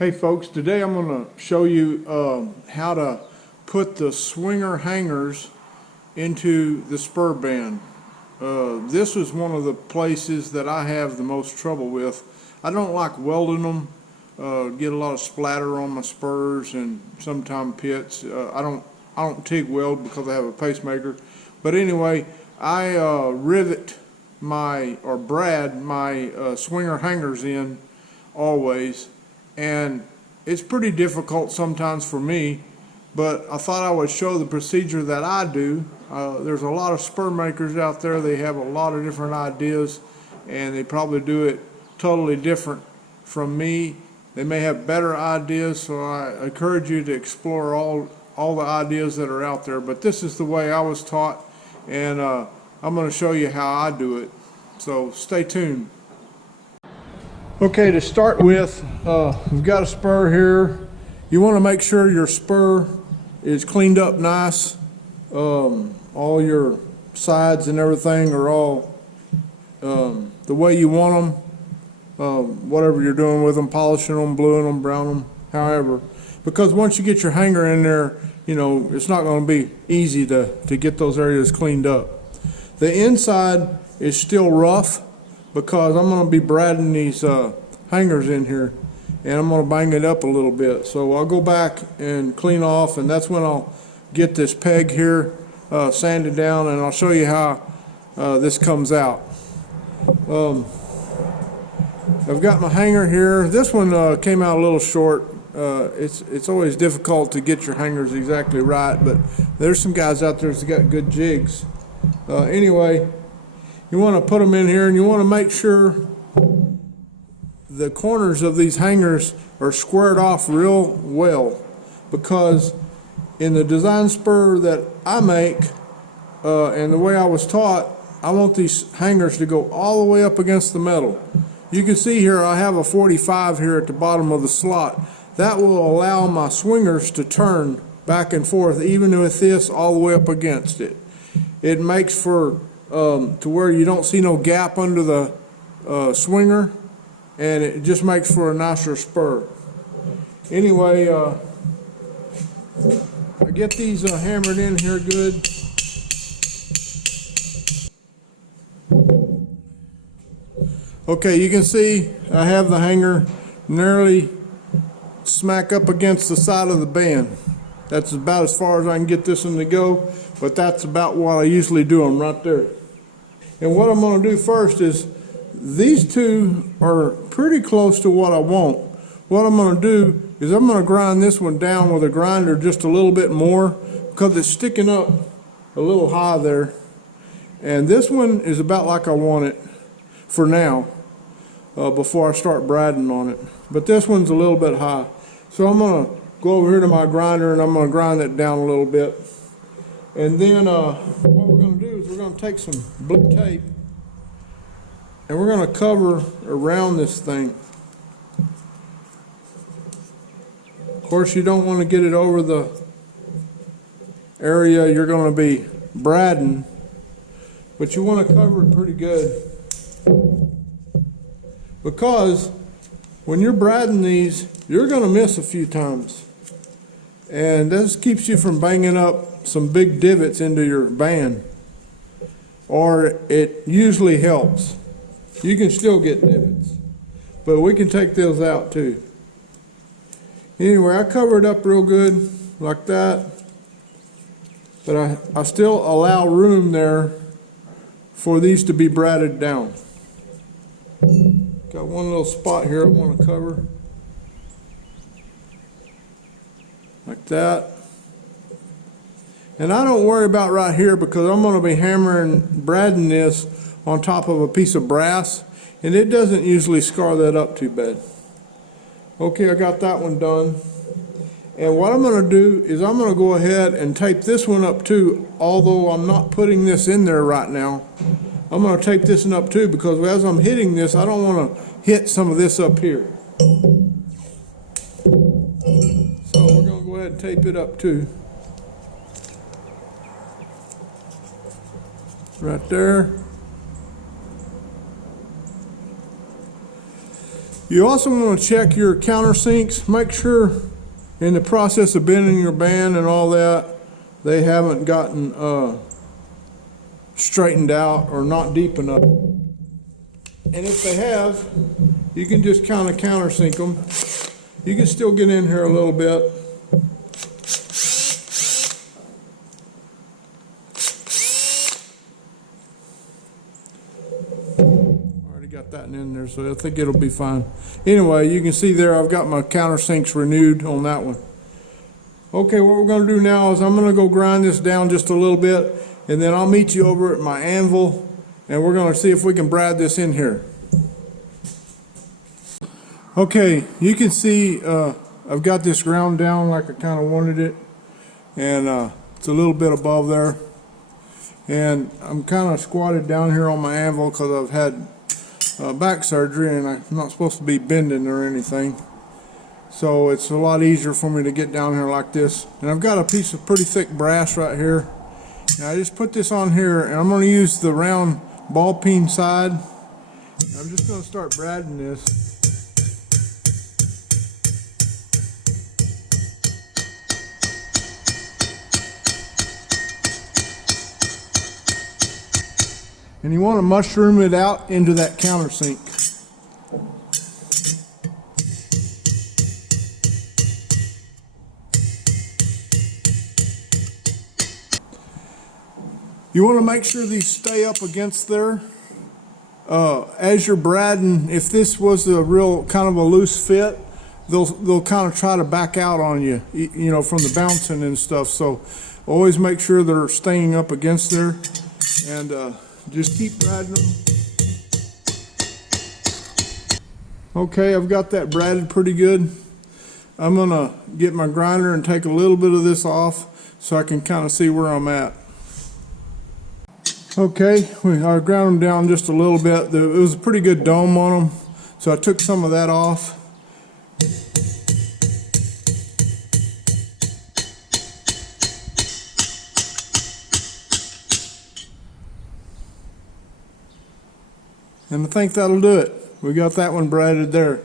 Hey folks, today I'm going to show you how to put the swinger hangers into the spur band. This is one of the places that I have the most trouble with. I don't like welding them, get a lot of splatter on my spurs and sometimes pits. I don't TIG weld because I have a pacemaker. But anyway, I rivet or brad my swinger hangers in always. And it's pretty difficult sometimes for me, but I thought I would show the procedure that I do. There's a lot of spur makers out there. They have a lot of different ideas, and they probably do it totally different from me. They may have better ideas, so I encourage you to explore all the ideas that are out there. But this is the way I was taught, and I'm going to show you how I do it. So stay tuned. Okay, to start with, we've got a spur here. You want to make sure your spur is cleaned up nice. All your sides and everything are all the way you want them. Whatever you're doing with them, polishing them, bluing them, browning them, however. Because once you get your hanger in there, you know, it's not going to be easy to get those areas cleaned up. The inside is still rough, because I'm going to be bradding these hangers in here, and I'm going to bang it up a little bit. So I'll go back and clean off, and that's when I'll get this peg here sanded down, and I'll show you how this comes out. I've got my hanger here. This one came out a little short. It's always difficult to get your hangers exactly right, but there's some guys out there that's got good jigs. Anyway, you want to put them in here, and you want to make sure the corners of these hangers are squared off real well, because in the design spur that I make and the way I was taught, I want these hangers to go all the way up against the metal. You can see here I have a 45 here at the bottom of the slot. That will allow my swingers to turn back and forth, even with this all the way up against it. It makes for to where you don't see no gap under the swinger, and it just makes for a nicer spur. Anyway, I get these hammered in here good. Okay, you can see I have the hanger nearly smack up against the side of the band. That's about as far as I can get this one to go, but that's about what I usually do them right there. And what I'm going to do first is, these two are pretty close to what I want. What I'm going to do is I'm going to grind this one down with a grinder just a little bit more, because it's sticking up a little high there. And this one is about like I want it for now, before I start bradding on it. But this one's a little bit high. So I'm going to go over here to my grinder, and I'm going to grind that down a little bit. And then what we're going to do is we're going to take some blue tape, and we're going to cover around this thing. Of course, you don't want to get it over the area you're going to be bradding, but you want to cover it pretty good, because when you're bradding these, you're going to miss a few times, and this keeps you from banging up some big divots into your band, or it usually helps. You can still get divots, but we can take those out too. Anyway, I cover it up real good like that, but I still allow room there for these to be bradded down. Got one little spot here I want to cover like that. And I don't worry about right here, because I'm going to be bradding this on top of a piece of brass, and it doesn't usually scar that up too bad. Okay, I got that one done. And what I'm going to do is I'm going to go ahead and tape this one up too, although I'm not putting this in there right now. I'm going to tape this one up too, because as I'm hitting this, I don't want to hit some of this up here. So we're going to go ahead and tape it up too. Right there. You also want to check your countersinks. Make sure in the process of bending your band and all that, they haven't gotten straightened out or not deep enough. And if they have, you can just kind of countersink them. You can still get in here a little bit. Already got that in there, so I think it'll be fine. Anyway, you can see there I've got my countersinks renewed on that one. Okay, what we're going to do now is I'm going to go grind this down just a little bit, and then I'll meet you over at my anvil, and we're going to see if we can brad this in here. Okay, you can see I've got this ground down like I kind of wanted it, and it's a little bit above there. And I'm kind of squatted down here on my anvil because I've had back surgery and I'm not supposed to be bending or anything. So it's a lot easier for me to get down here like this. And I've got a piece of pretty thick brass right here. And I just put this on here, and I'm going to use the round ball peen side. I'm just going to start bradding this. And you want to mushroom it out into that countersink. You want to make sure these stay up against there. As you're bradding, if this was a real kind of a loose fit, they'll kind of try to back out on you, you know, from the bouncing and stuff. So always make sure they're staying up against there, and just keep bradding them. Okay, I've got that bradded pretty good. I'm gonna get my grinder and take a little bit of this off so I can kind of see where I'm at. Okay, I ground them down just a little bit. It was a pretty good dome on them, so I took some of that off. And I think that'll do it. We got that one braided there.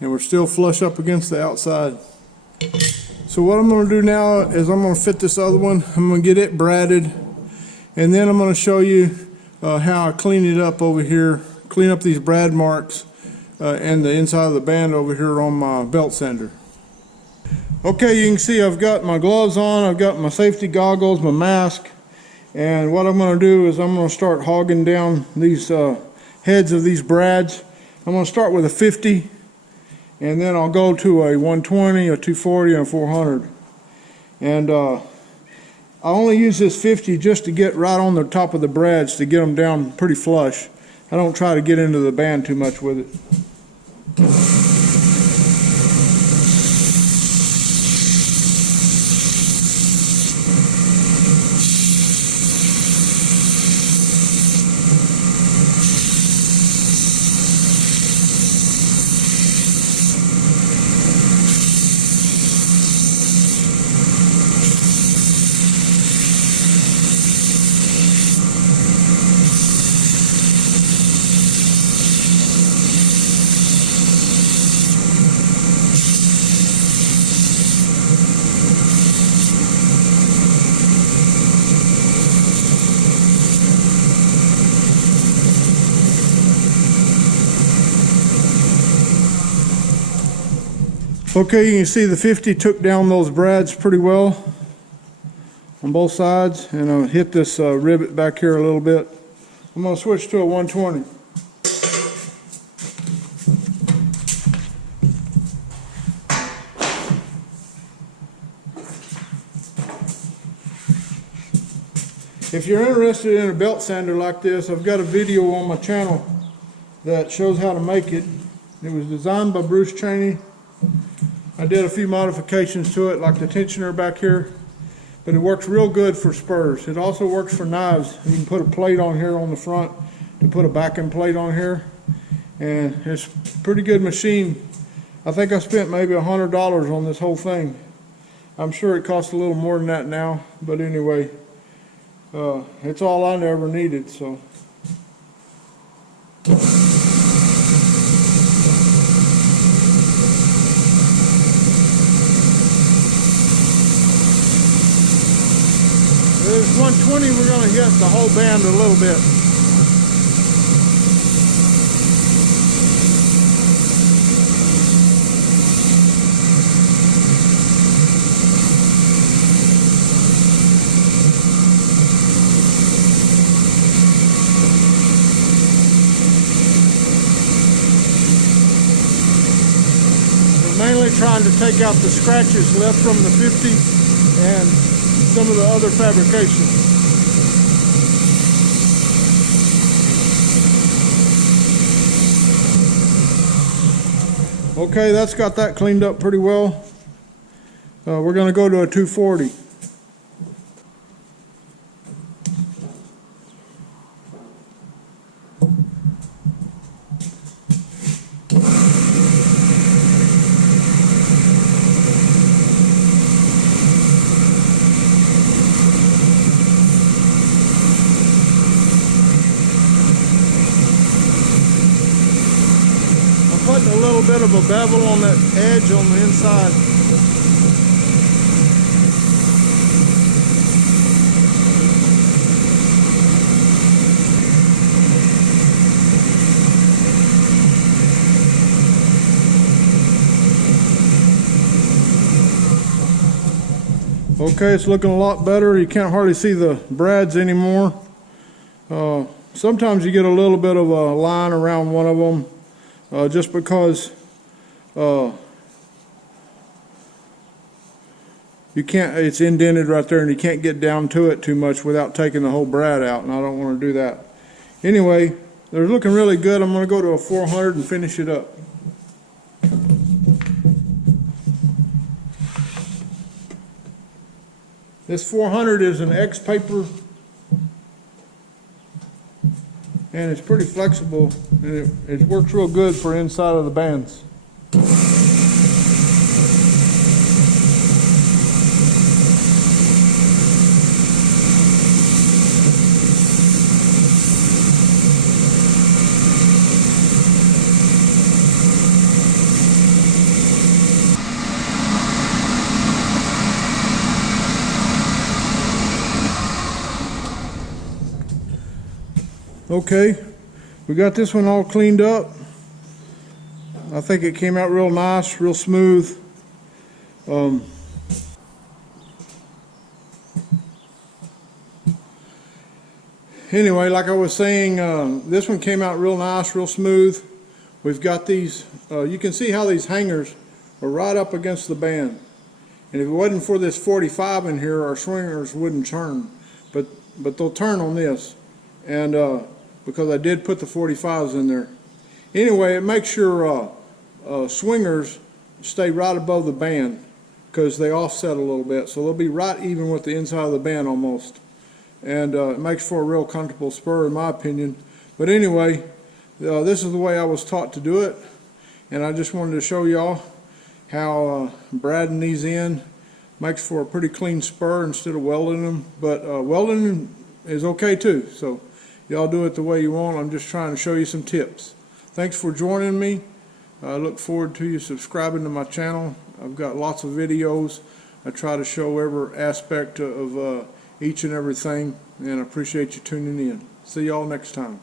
And we're still flush up against the outside. So what I'm going to do now is I'm going to fit this other one. I'm going to get it braided. And then I'm going to show you how I clean it up over here. Clean up these brad marks and the inside of the band over here on my belt sander. Okay, you can see I've got my gloves on. I've got my safety goggles, my mask. And what I'm going to do is I'm going to start hogging down these heads of these brads. I'm going to start with a 50, and then I'll go to a 120, a 240, and a 400. And I only use this 50 just to get right on the top of the brads to get them down pretty flush. I don't try to get into the band too much with it. Okay, you can see the 50 took down those brads pretty well on both sides, and I'll hit this rivet back here a little bit. I'm going to switch to a 120. If you're interested in a belt sander like this, I've got a video on my channel that shows how to make it. It was designed by Bruce Cheney. I did a few modifications to it, like the tensioner back here, but it works real good for spurs. It also works for knives. You can put a plate on here on the front and put a backing plate on here, and it's a pretty good machine. I think I spent maybe $100 on this whole thing. I'm sure it costs a little more than that now, but anyway, it's all I ever needed. So. There's 120, we're going to hit the whole band a little bit. Mainly trying to take out the scratches left from the 50 and some of the other fabrication. Okay, that's got that cleaned up pretty well. We're going to go to a 240. Putting a little bit of a bevel on that edge on the inside. Okay, it's looking a lot better. You can't hardly see the brads anymore. Sometimes you get a little bit of a line around one of them. Just because you can't, it's indented right there and you can't get down to it too much without taking the whole brad out, and I don't want to do that. Anyway, they're looking really good. I'm going to go to a 400 and finish it up. This 400 is an X paper, and it's pretty flexible, and it works real good for inside of the bands. Okay, we got this one all cleaned up. I think it came out real nice, real smooth. Anyway, like I was saying, this one came out real nice, real smooth. We've got these, you can see how these hangers are right up against the band. And if it wasn't for this 45 in here, our swingers wouldn't turn. But they'll turn on this. And because I did put the 45s in there. Anyway, it makes your swingers stay right above the band because they offset a little bit. So they'll be right even with the inside of the band almost. And it makes for a real comfortable spur in my opinion. But anyway, this is the way I was taught to do it. And I just wanted to show y'all how bradding these in makes for a pretty clean spur instead of welding them. But welding is okay too. So y'all do it the way you want. I'm just trying to show you some tips. Thanks for joining me. I look forward to you subscribing to my channel. I've got lots of videos. I try to show every aspect of each and everything, and I appreciate you tuning in. See y'all next time.